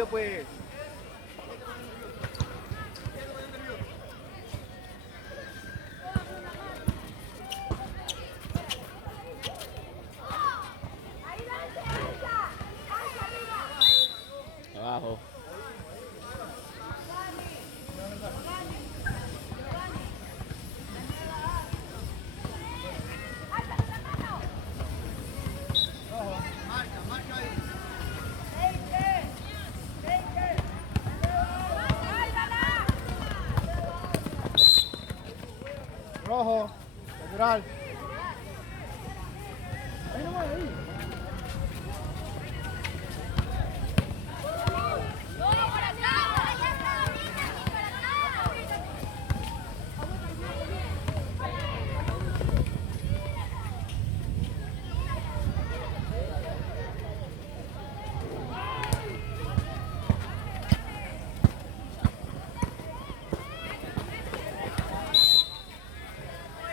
rápido, pues. Abajo. Rojo, lateral. Ahí nomás, ahí.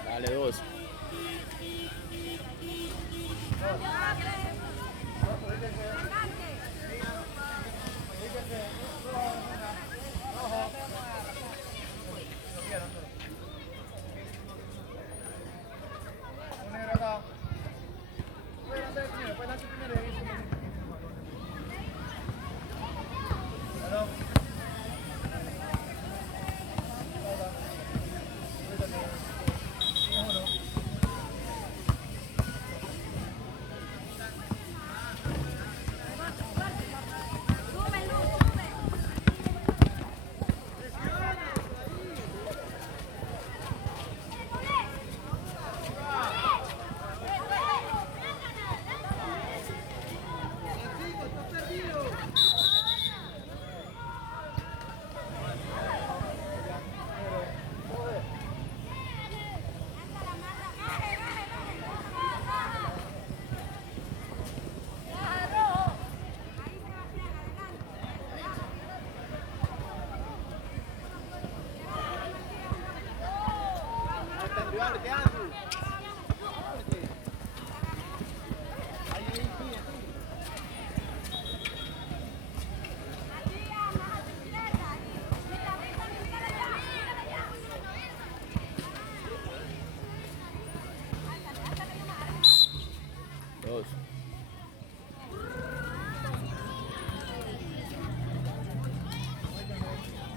Dale, 2. Poner acá. Puede lanzar primero, puede lanzar primero y ahí se pone. Hello.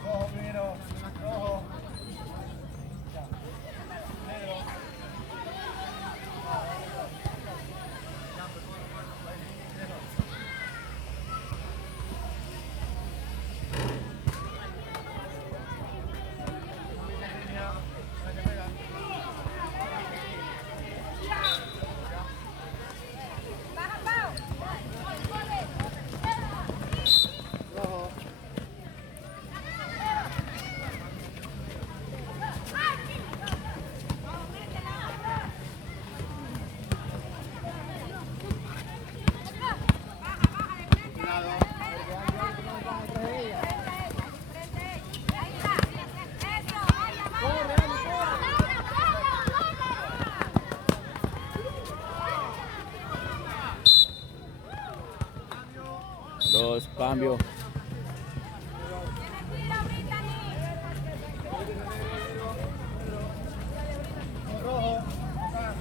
Rojo primero, rojo. Ya. Negro. Rojo. Dos, cambio. Rojo. Acá.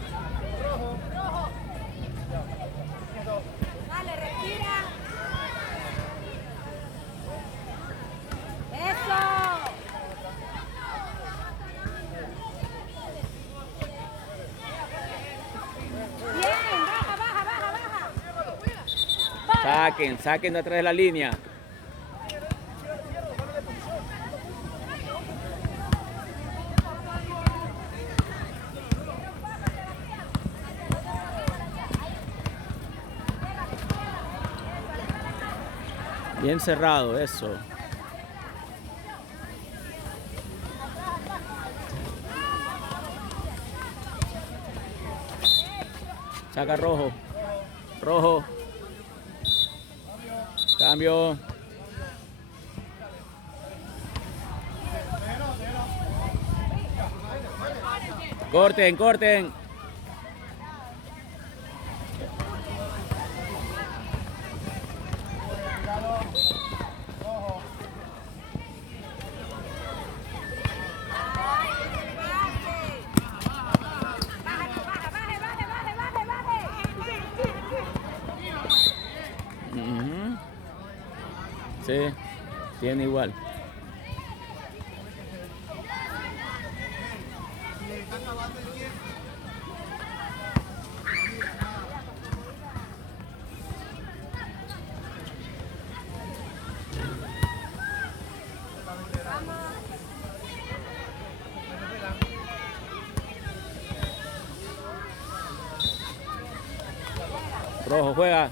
Rojo. Rojo. Ya. Eso. Dale, respira. Eso. Bien, baja, baja, baja, baja. Saquen, saquen de atrás de la línea. Bien cerrado, eso. Saca rojo. Rojo. Cambio. Corten, corten. Sí, tiene igual. Y está acabando el tiempo. Rojo juega.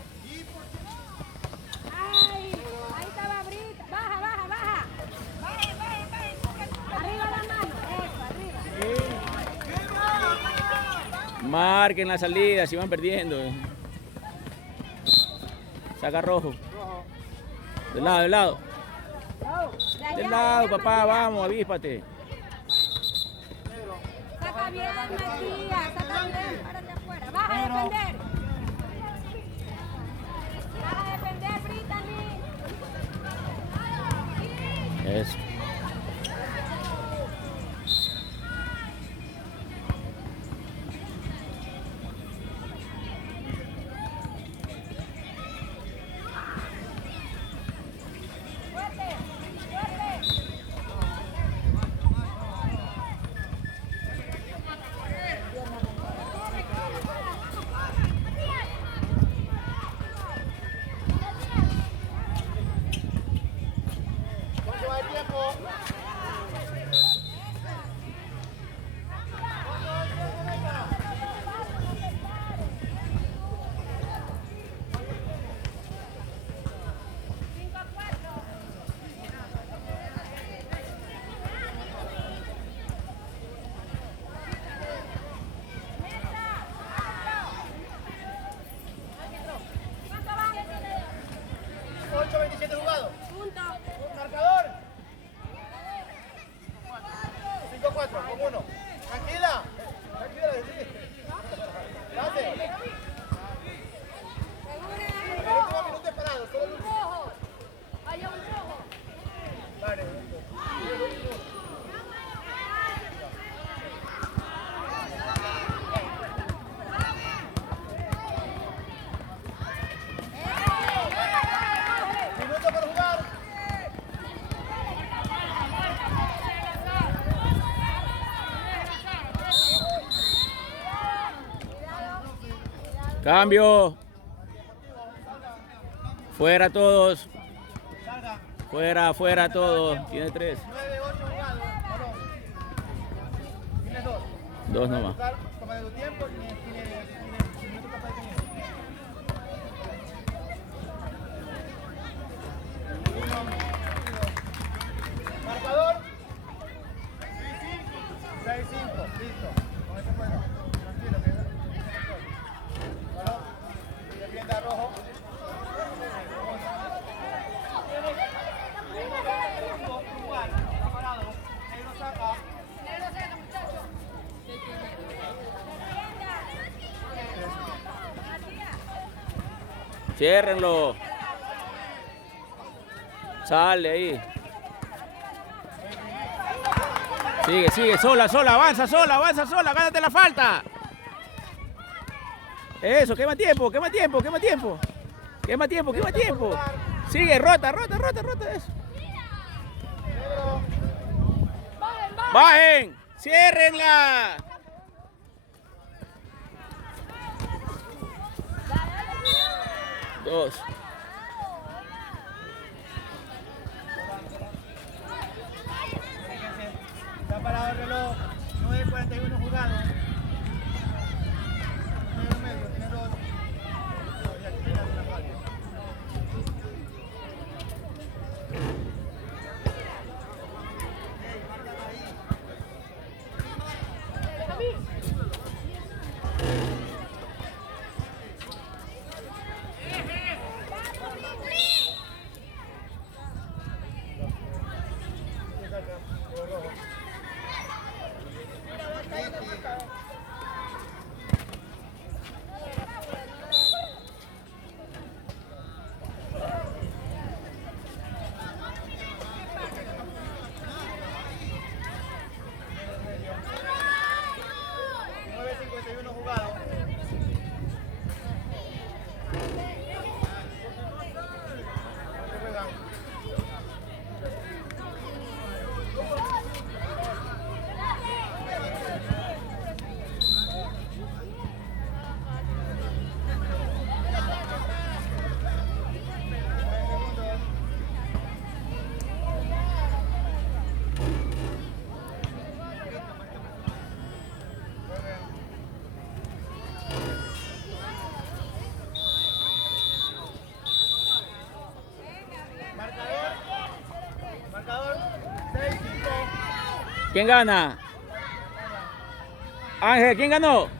Ay, ahí estaba Brita. Baja, baja, baja. Arriba la mano. Eso, arriba. Marquen la salida si van perdiendo. Saca rojo. Del lado, del lado. Del lado, papá, vamos, avíspate. Saca bien, Matías. Saca bien. Párate afuera. Baja a defender. Baja a defender, Brittany. Eso. Fuerte, fuerte. ¿Cómo se va el tiempo? ¿Cuánto van? 8:27 jugados. Punto. Marcador. 5-4, con 1. Tranquila. Tranquila, sí. Date. El último minuto es parado, solo el último. Rojo. Allá un rojo. Vale. Minuto por jugar. Cambio. Fuera todos. Salga. Fuera, fuera todos. Tiene 3. 9-8 jugados. Balón. Tienes 2. Dos nomás. Toma de tu tiempo. Tienes minuto para detener. Marcador. 6-5. Listo. Con eso fuera. Tranquilo, que balón. Defienda rojo. Igual, está parado. Negro saca. Ciérrenlo. Sale ahí. Sigue, sigue, sola, sola, avanza sola, gánate la falta. Eso, quema tiempo, quema tiempo, quema tiempo. Quema tiempo, quema tiempo. Sigue, rota, eso. Negro. Bajen, ciérrenla. Dos. Fíjense, está parado el reloj. 9:41 jugados. Medio, tiene 2. Ya que tiene una falta. ¿Quién gana? Ángel, ¿quién ganó?